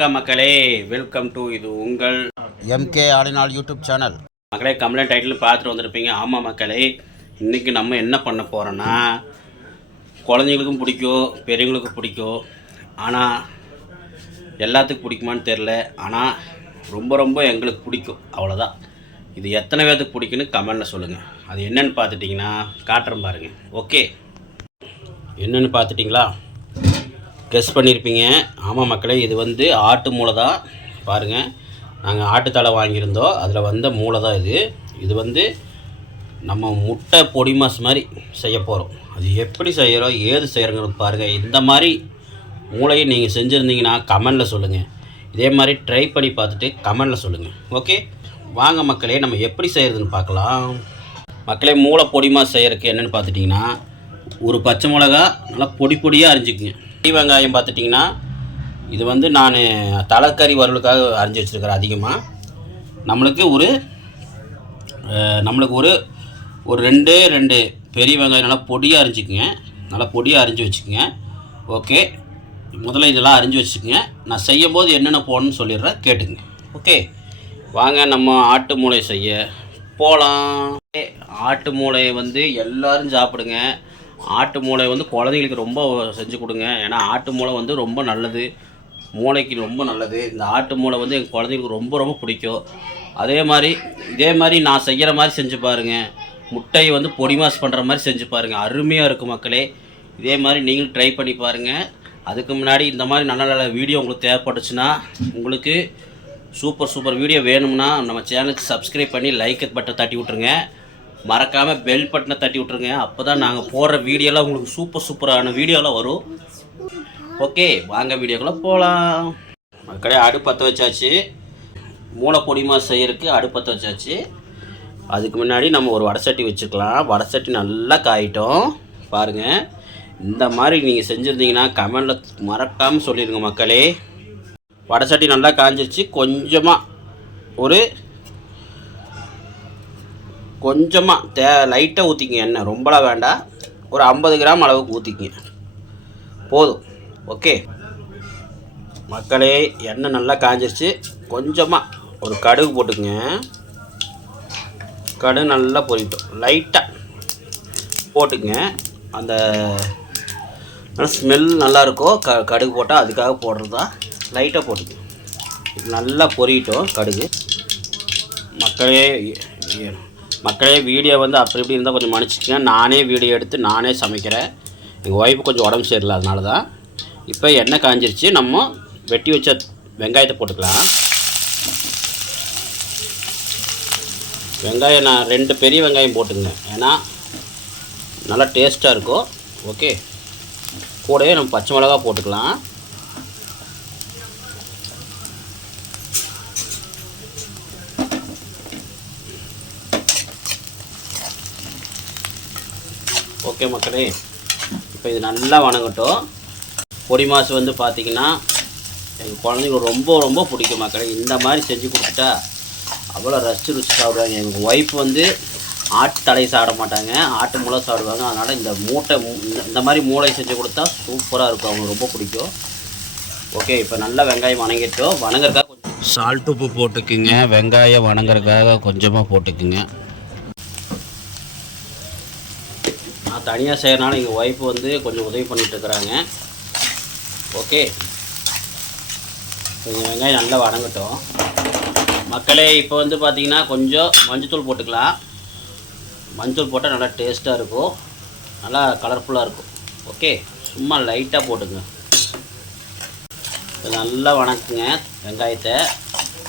வணக்கம் மக்களே. Welcome to இது உங்கள் எம்கே ஆடினால் யூடியூப் சேனல் மக்களே கம்ப்ளைண்ட் டைட்டில் பார்த்துட்டு வந்திருப்பீங்க. ஆமாம் மக்களே இன்றைக்கி நம்ம என்ன பண்ண போகிறோன்னா குழந்தைங்களுக்கும் பிடிக்கும் பெரியவங்களுக்கும் பிடிக்கும் ஆனால் எல்லாத்துக்கும் பிடிக்குமான்னு தெரில ஆனால் ரொம்ப ரொம்ப எங்களுக்கு பிடிக்கும். அவ்வளோதான் இது எத்தனை பேர்த்துக்கு பிடிக்குன்னு கமெண்டில் சொல்லுங்கள் அது என்னன்னு பார்த்துட்டிங்கன்னா காட்டுறேன் பாருங்கள் ஓகே என்னன்னு பார்த்துட்டிங்களா? கெஸ் பண்ணியிருப்பீங்க ஆமாம் மக்களே இது வந்து ஆட்டு மூளை தான் பாருங்கள் நாங்கள் ஆட்டுத்தலை வாங்கியிருந்தோம். அதில் வந்த மூளை தான் இது. இது வந்து நம்ம முட்டை பொடி மாஸ் மாதிரி செய்ய போகிறோம் அது எப்படி செய்கிறோம் ஏது செய்கிறோங்கிறது பாருங்கள் இந்த மாதிரி மூளையை நீங்கள் செஞ்சுருந்தீங்கன்னா கமெண்டில் சொல்லுங்கள் இதே மாதிரி ட்ரை பண்ணி பார்த்துட்டு கமெண்டில் சொல்லுங்கள் ஓகே? வாங்க மக்களே நம்ம எப்படி செய்கிறதுன்னு பார்க்கலாம். மக்களே மூளை பொடி மாஸ் செய்கிறதுக்கு என்னென்னு பார்த்துட்டிங்கன்னா ஒரு பச்சை மிளகா நல்லா பொடி பொடியாக அரிஞ்சிக்குங்க. பெரிய வெங்காயம் பார்த்துட்டிங்கன்னா இது வந்து நான் தலைக்கறி வறுவலுக்காக அரிஞ்சு வச்சுருக்கிறேன் அதிகமாக நம்மளுக்கு ஒரு நம்மளுக்கு ஒரு ஒரு ரெண்டு ரெண்டு பெரிய வெங்காயம் நல்லா பொடியாக அரிஞ்சிக்குங்க. நல்லா பொடியாக அரிஞ்சு வச்சுக்கோங்க. ஓகே. முதல்ல இதெல்லாம் அரிஞ்சு வச்சுக்கோங்க. நான் செய்யும் போது என்னென்ன போடணும்னு சொல்லிடுறேன். கேட்டுங்க. ஓகே. வாங்க நம்ம ஆட்டு மூளை செய்ய போகலாம் ஆட்டு மூளையை வந்து எல்லோரும் சாப்பிடுங்க. ஆட்டு மூளை வந்து குழந்தைங்களுக்கு ரொம்ப செஞ்சு கொடுங்க. ஏன்னா ஆட்டு மூளை வந்து ரொம்ப நல்லது. மூளைக்கு ரொம்ப நல்லது. இந்த ஆட்டு மூளை வந்து எங்கள் குழந்தைங்களுக்கு ரொம்ப ரொம்ப பிடிக்கும். அதே மாதிரி இதே மாதிரி நான் செய்கிற மாதிரி செஞ்சு பாருங்கள் முட்டையை வந்து பொடி மாஸ் பண்ணுற மாதிரி செஞ்சு பாருங்கள் அருமையாக இருக்கும் மக்களே. இதே மாதிரி நீங்களும் ட்ரை பண்ணி பாருங்கள் அதுக்கு முன்னாடி இந்த மாதிரி நல்ல நல்ல வீடியோ உங்களுக்கு தேவைப்பட்டுச்சுன்னா உங்களுக்கு சூப்பர் சூப்பர் வீடியோ வேணும்னா நம்ம சேனலுக்கு சப்ஸ்கிரைப் பண்ணி லைக் பட்டை தட்டி விட்ருங்க மறக்காமல் பெல் பட்டனை தட்டி விட்ருங்க அப்போ தான் நாங்கள் போடுற வீடியோலாம் உங்களுக்கு சூப்பர் சூப்பரான வீடியோலாம் வரும். ஓகே வாங்க வீடியோக்குள்ளே போகலாம் மக்களே அடுப்பற்ற வச்சாச்சு. மூளை பொடிமா செய்யறதுக்கு அடுப்பற்ற வச்சாச்சு. அதுக்கு முன்னாடி நம்ம ஒரு வடசட்டி வச்சுக்கலாம். வடசட்டி நல்லா காயிட்டோம். பாருங்கள் இந்த மாதிரி நீங்கள் செஞ்சுருந்தீங்கன்னா கமெண்டில் மறக்காமல் சொல்லிடுங்க மக்களே. வடசட்டி நல்லா காஞ்சிருச்சு. கொஞ்சமாக ஒரு கொஞ்சமாக தே லைட்டாக ஊற்றிக்கங்க எண்ணெய். ரொம்பலாம் வேண்டாம். ஒரு ஐம்பது கிராம் அளவுக்கு ஊற்றிக்கங்க போதும். ஓகே மக்களே எண்ணெய் நல்லா காஞ்சிருச்சு. கொஞ்சமாக ஒரு கடுகு போட்டுக்குங்க. கடுகு நல்லா பொறிட்டோம் லைட்டாக போட்டுக்குங்க. அந்த நல்லா ஸ்மெல் நல்லாயிருக்கும் க கடுகு போட்டால் அதுக்காக போடுறது? தான் லைட்டாக போட்டுக்குங்க. நல்லா பொறிட்டோம் கடுகு. மக்களே மக்களே வீடியோ வந்து அப்படி இப்படி இருந்தால் கொஞ்சம் மன்னிச்சிக்கங்க. நானே வீடியோ எடுத்து நானே சமைக்கிறேன். எங்கள் ஒய்ஃபு கொஞ்சம் உடம்பு சரியில்லை அதனால தான் இப்போ எண்ணெய் காஞ்சிருச்சு. நம்ம வெட்டி வச்ச வெங்காயத்தை போட்டுக்கலாம். வெங்காயம் நான் ரெண்டு பெரிய வெங்காயம் போட்டுங்க ஏன்னா நல்லா டேஸ்ட்டாக இருக்கும். ஓகே கூடவே நம்ம பச்சை மிளகா போட்டுக்கலாம். ஓகே மக்களே இப்போ இது நல்லா வணங்கட்டும். பொடி மாசு வந்து பார்த்திங்கன்னா எங்கள் குழந்தைங்க ரொம்ப ரொம்ப பிடிக்கும் மக்களே. இந்த மாதிரி செஞ்சு கொடுத்துட்டா அவ்வளோ ரசித்து ருசி சாப்பிடுவாங்க. எங்கள் ஒய்ஃப் வந்து ஆட்டு தலை சாப்பிட மாட்டாங்க. ஆட்டு மூளை சாப்பிடுவாங்க. அதனால் இந்த மூட்டை இந்த- இந்த மாதிரி மூளை செஞ்சு கொடுத்தா சூப்பராக இருக்கும். அவங்களுக்கு ரொம்ப பிடிக்கும். ஓகே இப்போ நல்லா வெங்காயம் வணங்கிட்டோம். வணங்குறதுக்காக கொஞ்சம் சால்ட் உப்பு போட்டுக்குங்க. வெங்காயம் வணங்குறதுக்காக கொஞ்சமாக போட்டுக்குங்க. நான் தனியாக செய்கிறனால எங்கள் ஒய்ஃப் வந்து கொஞ்சம் உதவி பண்ணிட்டு இருக்கிறாங்க. ஓகே கொஞ்சம் வெங்காயம் நல்லா வணங்கட்டும் மக்களே இப்போ வந்து பார்த்தீங்கன்னா கொஞ்சம் மஞ்சத்தூள் போட்டுக்கலாம். மஞ்சள் போட்டால் நல்லா டேஸ்ட்டாக இருக்கும். நல்லா கலர்ஃபுல்லாக இருக்கும். ஓகே சும்மா லைட்டாக போட்டுங்க. இது நல்லா வணக்குங்க வெங்காயத்தை.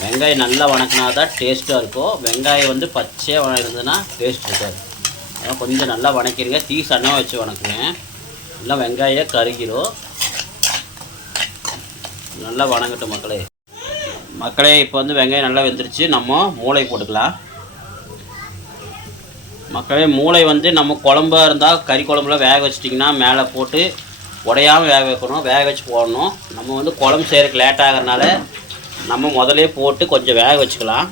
வெங்காயம் நல்லா வணக்கினா தான் டேஸ்ட்டாக இருக்கும். வெங்காயம் வந்து பச்சையாக இருந்ததுன்னா டேஸ்ட் இருக்காது. அதான் கொஞ்சம் நல்லா வணக்கிடுங்க தீ சன்னமாக வச்சு வணக்குங்க. நல்லா வெங்காயம் கருகிரும் நல்லா வணங்கட்டும் மக்களே. மக்களே இப்போ வந்து வெங்காயம் நல்லா வெந்துருச்சு. நம்ம மூளை போட்டுக்கலாம். மக்களே மூளை வந்து நம்ம குழம்பா இருந்தால் கறி குழம்புல வேக வச்சிட்டிங்கன்னா மேலே போட்டு உடையாமல் வேக வைக்கணும். வேக வச்சு போடணும். நம்ம வந்து குழம்பு செய்கிறதுக்கு லேட் ஆகிறதுனால நம்ம முதலே போட்டு கொஞ்சம் வேக வச்சுக்கலாம்.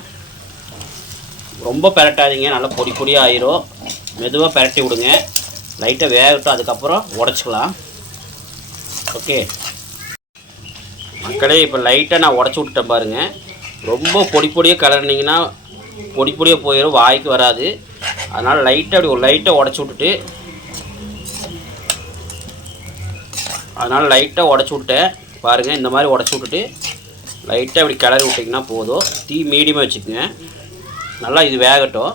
ரொம்ப பெரட்டாதீங்க. நல்லா பொடி பொடியாக ஆயிரும். மெதுவாக பரட்டி விடுங்க. லைட்டாக வேகட்டும் அதுக்கப்புறம் உடச்சிக்கலாம். ஓகே மக்களே இப்போ லைட்டாக நான் உடச்சி விட்டுட்டேன் பாருங்கள் ரொம்ப பொடி பொடியாக கலர்னிங்கன்னா பொடி பொடியாக போயிடும் வாய்க்கு வராது. அதனால் லைட்டாக அப்படி ஒரு லைட்டாக உடச்சி விட்டுட்டு அதனால் லைட்டாக உடச்சி விட்டேன். பாருங்கள் இந்த மாதிரி உடச்சி விட்டுட்டு லைட்டாக இப்படி கிளறி விட்டிங்கன்னா போதும். தீ மீடியமாக வச்சுக்கோங்க. நல்லா இது வேகட்டும்.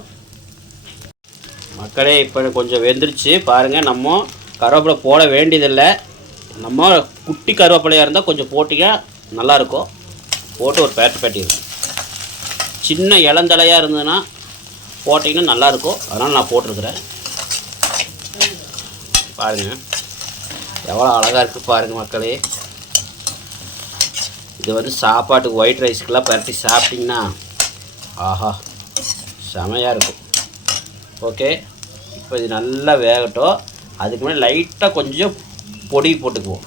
மக்களே இப்போ கொஞ்சம் வெந்துருச்சு. பாருங்கள் நம்ம கருவேப்பிலை போட வேண்டியதில்லை. நம்ம குட்டி கருவேப்பிலையாக இருந்தால் கொஞ்சம் போட்டிங்க நல்லாயிருக்கும். போட்டு ஒரு பேட்டு பேட்டிடுவோம் சின்ன இளந்தலையாக இருந்ததுன்னா போட்டிங்கன்னா நல்லாயிருக்கும். அதனால் நான் போட்டிருக்கிறேன். பாருங்கள் எவ்வளோ அழகாக இருக்குது பாருங்கள் மக்களே. இது வந்து சாப்பாட்டுக்கு ஒயிட் ரைஸ்க்கெலாம் பரட்டி சாப்பிட்டிங்கன்னா ஆஹா செமையாக இருக்கும். ஓகே இப்போ இது நல்லா வேகட்டும். அதுக்கு முன்னாடி லைட்டாக கொஞ்சம் பொடி போட்டுக்குவோம்.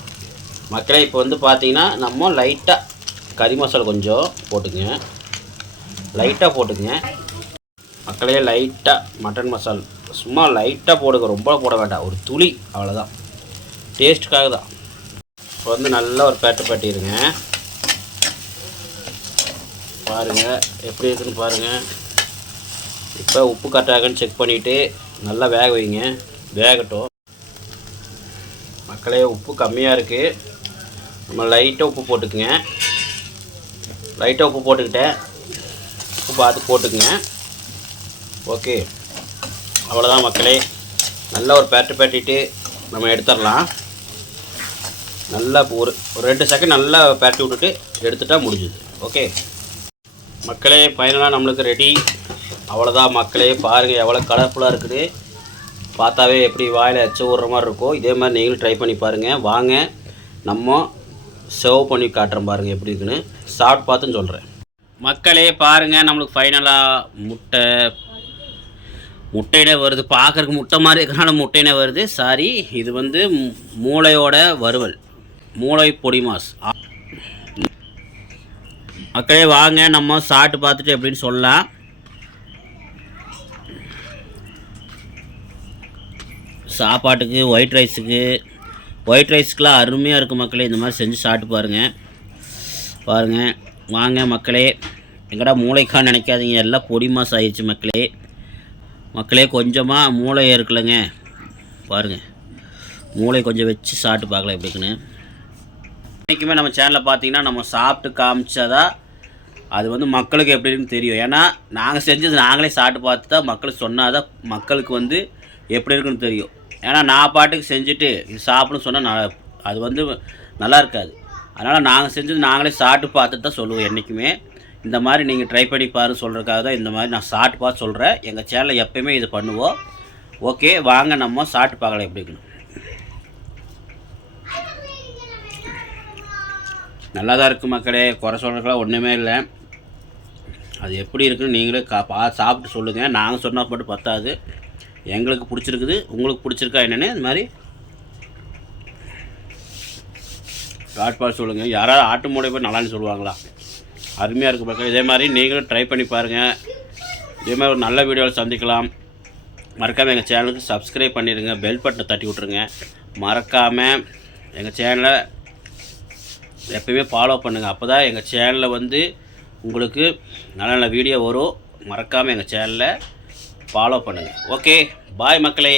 மக்களே இப்போ வந்து பார்த்தீங்கன்னா நம்ம லைட்டாக கறி மசாலா கொஞ்சம் போட்டுக்குங்க. லைட்டாக போட்டுக்குங்க. மக்களே லைட்டாக மட்டன் மசால். சும்மா லைட்டாக போடுங்க. ரொம்ப போட வேண்டாம். ஒரு துளி அவ்வளோதான் டேஸ்ட்டுக்காக தான். இப்போ வந்து நல்லா ஒரு பேட்டை பேட்டிடுங்க பாருங்கள் எப்படி இருக்குதுன்னு பாருங்கள் இப்போ உப்பு கரெக்டாகன்னு செக் பண்ணிவிட்டு நல்லா வேக வைங்க. வேகட்டும். மக்களே உப்பு கம்மியாக இருக்குது நம்ம லைட்டாக உப்பு போட்டுக்குங்க. லைட்டாக உப்பு போட்டுக்கிட்டேன் உப்பு பார்த்து போட்டுக்குங்க. ஓகே. அவ்வளோதான் மக்களே. நல்லா ஒரு பேட்டு பேட்டிட்டு நம்ம எடுத்துடலாம். நல்லா ஒரு ஒரு ரெண்டு செகண்ட் நல்லா பேட்டி விட்டுட்டு எடுத்துட்டா முடிஞ்சுது. ஓகே. மக்களே ஃபைனலாக நம்மளுக்கு ரெடி அவ்வளோதான் மக்களே பாருங்கள் எவ்வளோ கலர்ஃபுல்லாக இருக்குது. பார்த்தாவே எப்படி வாயில் எச்ச விட்ற மாதிரி இருக்கும் இதே மாதிரி நீங்களும் ட்ரை பண்ணி பாருங்கள் வாங்க நம்ம சர்வ் பண்ணி காட்டுறோம் பாருங்கள் எப்படி இருக்குன்னு. சாப்பிட்டு பார்த்துன்னு சொல்கிறேன் மக்களே பாருங்கள் நம்மளுக்கு ஃபைனலாக முட்டை முட்டையினே வருது. பார்க்குறக்கு முட்டை மாதிரி இருக்கிறனால முட்டையினே வருது. சாரி இது வந்து மூளையோட வறுவல். மூளை பொடி மாஸ். மக்களே வாங்க நம்ம சாப்பிட்டு பார்த்துட்டு எப்படின்னு சொல்லலாம். சாப்பாட்டுக்கு ஒயிட் ரைஸுக்கு ஒயிட் ரைஸ்க்குலாம் அருமையாக இருக்கும் மக்களே. இந்த மாதிரி செஞ்சு சாப்பிட்டு பாருங்கள் பாருங்கள் வாங்க மக்களே. எங்கடா மூளைக்கான்னு நினைக்காதீங்க. எல்லாம் பொடி மாஸ் ஆயிடுச்சு மக்களே. மக்களே கொஞ்சமாக மூளை இருக்குல்லங்க. பாருங்கள் மூளை கொஞ்சம் வச்சு சாப்பிட்டு பார்க்கலாம் எப்படிக்குன்னு என்றைக்குமே நம்ம சேனலில் பார்த்தீங்கன்னா நம்ம சாப்பிட்டு காமிச்சாதான் அது வந்து மக்களுக்கு எப்படி இருக்குன்னு தெரியும். ஏன்னா நாங்கள் செஞ்சது நாங்களே சாப்பிட்டு பார்த்து தான் மக்களுக்கு சொன்னாதான் மக்களுக்கு வந்து எப்படி இருக்குன்னு தெரியும். ஏன்னா நான் பாட்டுக்கு செஞ்சுட்டு இது சாப்பிடணும்னு சொன்னால் நான் அது வந்து நல்லா இருக்காது. அதனால் நாங்கள் செஞ்சது நாங்களே சாப்பிட்டு பார்த்துட்டு தான் சொல்லுவோம் என்றைக்குமே இந்த மாதிரி நீங்கள் ட்ரை பண்ணி பாருன்னு சொல்கிறதுக்காக தான் இந்த மாதிரி நான் சாப்பிட்டு பார்த்து சொல்கிறேன் எங்கள் சேனலில் எப்பயுமே இது பண்ணுவோம். ஓகே வாங்க நம்ம சாப்பிட்டு பார்க்கலாம் எப்படி இருக்கணும் நல்லா தான் இருக்குது மக்களே குறை சொல்கிறதுக்கெல்லாம் ஒன்றுமே இல்லை. அது எப்படி இருக்குன்னு நீங்களே கா பா சாப்பிட்டு சொல்லுங்கள் நாங்கள் சொன்னால் மட்டும் பத்தாது. எங்களுக்கு பிடிச்சிருக்குது உங்களுக்கு பிடிச்சிருக்கா என்னென்னு? இந்த மாதிரி. ஷார்ட் சொல்லுங்கள் யாராவது ஆட்டு மூடை போய் நல்லான்னு சொல்லுவாங்களா? அருமையாக இருக்கு பக்கம் இதே மாதிரி நீங்களும் ட்ரை பண்ணி பாருங்கள் இதே மாதிரி ஒரு நல்ல வீடியோவில் சந்திக்கலாம். மறக்காமல் எங்கள் சேனலுக்கு சப்ஸ்கிரைப் பண்ணிடுங்க. பெல் பட்டனை தட்டி விட்ருங்க மறக்காமல் எங்கள் சேனலை எப்பயுமே ஃபாலோ பண்ணுங்கள் அப்போ தான் எங்கள் சேனலில் வந்து உங்களுக்கு நல்ல நல்ல வீடியோ வரும். மறக்காமல் எங்கள் சேனலை ஃபாலோ பண்ணுங்கள் ஓகே பாய் மக்களே.